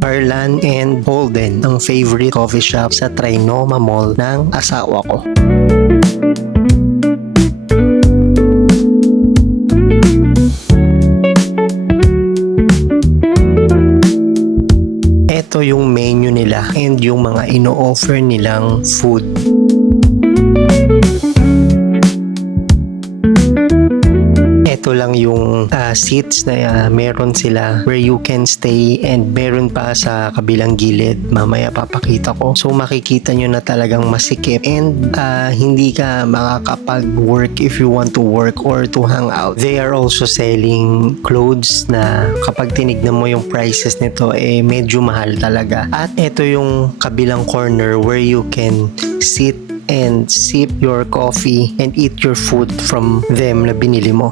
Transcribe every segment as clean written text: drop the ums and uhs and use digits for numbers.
Harlan and Holden, ang favorite coffee shop sa Trinoma Mall ng asawa ko. Ito yung menu nila and yung mga ino-offer nilang food. Ito lang yung seats na meron sila where you can stay, and meron pa sa kabilang gilid. Mamaya papakita ko. So makikita nyo na talagang masikip and hindi ka makakapag-work if you want to work or to hang out. They are also selling clothes na kapag tinignan mo yung prices nito medyo mahal talaga. At ito yung kabilang corner where you can sit and sip your coffee and eat your food from them na binili mo.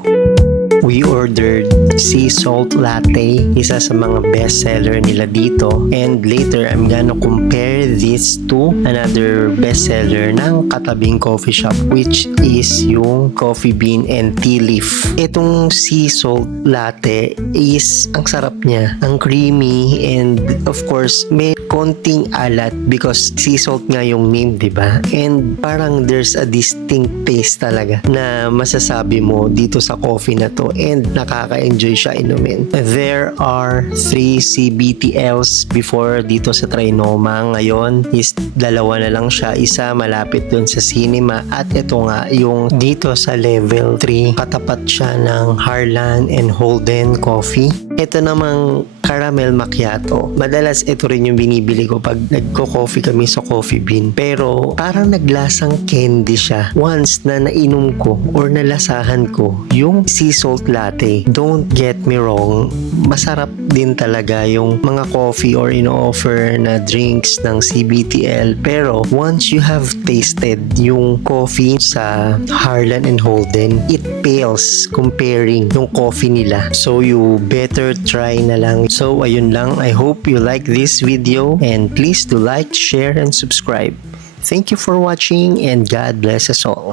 We ordered sea salt latte, isa sa mga best seller nila dito, and later I'm gonna compare this to another best seller ng katabing coffee shop, which is yung Coffee Bean and Tea Leaf. Itong sea salt latte is ang sarap niya, ang creamy, and of course may konting alat because sea salt nga yung name, diba? And parang there's a distinct taste talaga na masasabi mo dito sa coffee na to, and nakaka-enjoy siya inumin. There are 3 CBTLs before dito sa Trinoma. Ngayon is 2 na lang siya, isa malapit dun sa cinema, at ito nga yung dito sa level 3, katapat siya ng Harlan and Holden Coffee. Ito namang caramel macchiato. Madalas ito rin yung binibili ko pag nagko-coffee kami sa Coffee Bean. Pero parang naglasang candy siya. Once na nainom ko or nalasahan ko yung sea salt latte, don't get me wrong, masarap din talaga yung mga coffee or ino-offer na drinks ng CBTL. Pero once you have tasted yung coffee sa Harlan and Holden, it pales comparing yung coffee nila. So you better try na lang. So ayun lang, I hope you like this video, and please do like, share, and subscribe. Thank you for watching, and God bless us all.